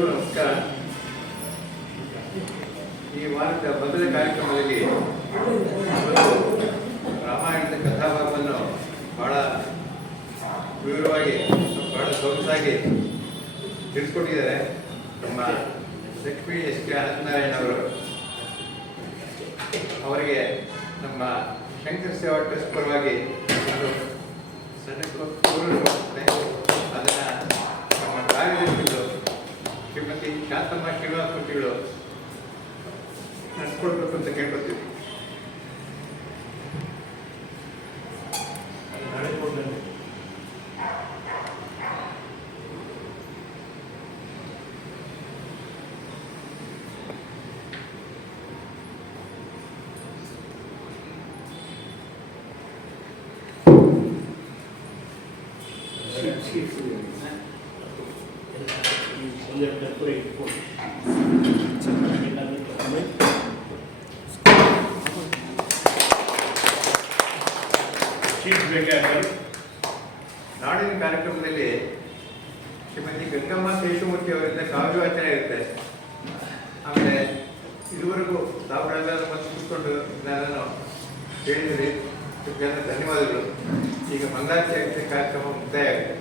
ಎಲ್ರಿಗೂ ನಮಸ್ಕಾರ. ಈ ವಾರದ ಮೊದಲ ಕಾರ್ಯಕ್ರಮದಲ್ಲಿ ರಾಮಾಯಣದ ಕಥಾಭಾಗವನ್ನು ಬಹಳ ವಿವರವಾಗಿ, ಬಹಳ ಸೊಗಸಾಗಿ ತಿಳಿಸ್ಕೊಟ್ಟಿದ್ದಾರೆ. ನಮ್ಮ ಲಕ್ಷ್ಮೀ ಎಸ್ ಕೆ ಅನಂತನಾರಾಯಣ ಅವರು. ಅವರಿಗೆ ನಮ್ಮ ಶಂಕರ್ ಸೇವಾ ಟ್ರಸ್ಟ್ ಪರವಾಗಿ ಸಣ್ಣ ಶ್ರೀಮತಿ ಶಾಸ್ತ್ರ ಶ್ರೀನಿವಾಸ ಕೃತಿಗಳು ನಡೆಸ್ಕೊಡ್ಬೇಕು ಅಂತ ಕೇಳ್ಕೊತೀವಿ ನಾಡಿನ ಕಾರ್ಯಕ್ರಮದಲ್ಲಿ ಶ್ರೀಮತಿ ಗಂಗಮ್ಮ ಶೇಷಮೂರ್ತಿ ಅವರಿಂದ ಕಾವ್ಯ ವಾಚನ ಇರುತ್ತೆ. ಆಮೇಲೆ ಇದುವರೆಗೂ ತಾವುಗಳೆಲ್ಲರೂ ಮತ್ತು ಕೂತ್ಕೊಂಡು ನಾನು ಹೇಳಿದ್ರಿ ಧನ್ಯವಾದಗಳು. ಈಗ ಮಂಗಳಾಚಾರ್ಯ ಕಾರ್ಯಕ್ರಮ ಮುಕ್ತಾಯ ಆಗಿದೆ